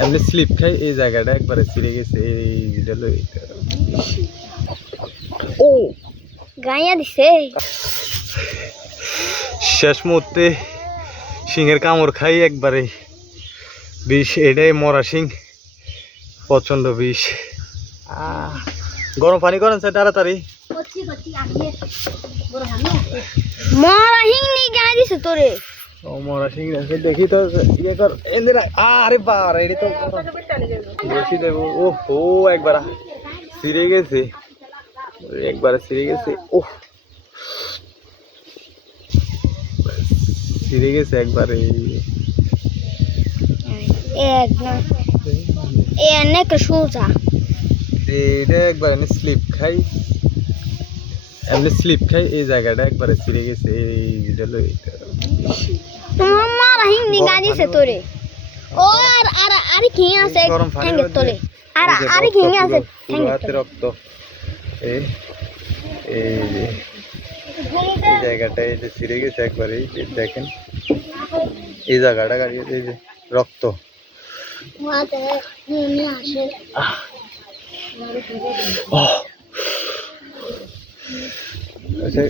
এমনি স্লিপ খাই এই জায়গাটা একবারে ছিঁড়ে গেছে এইটা ও গায়া দিছে শেষ মুহূর্তে সিংহের কামড় খাই একবারে বিষ এটাই মরা সিং প্রচন্ড বিষ গরম পানি করেন স্যার তাড়াতাড়ি মরা হিংনি গায়া দিছে তোরে ও মরা সিং দেখি তো ইয়ে কর এন্দিরা আরে বাবা এটা তো বসি দেবো ও হো একবার ছিঁড়ে গেছে একবারে ছিঁড়ে গেছে ও ছিঁড়ে গেছে একবারে অনেক সোজা এটা একবার স্লিপ খাই এমনি স্লিপ খাই এই জায়গাটা একবারে ছিঁড়ে গেছে এইটা তোমার মারা হিংনি গায়া দিছে তোরে ও আর আর আর কি আছে ঠ্যাঙ্গের তলে আর আর কি আছে হাতে রক্ত এই জায়গাটা এই যে ছিঁড়ে গেছে একবারে দেখেন এই জায়গাটা গাড়িয়ে এই যে রক্ত আচ্ছা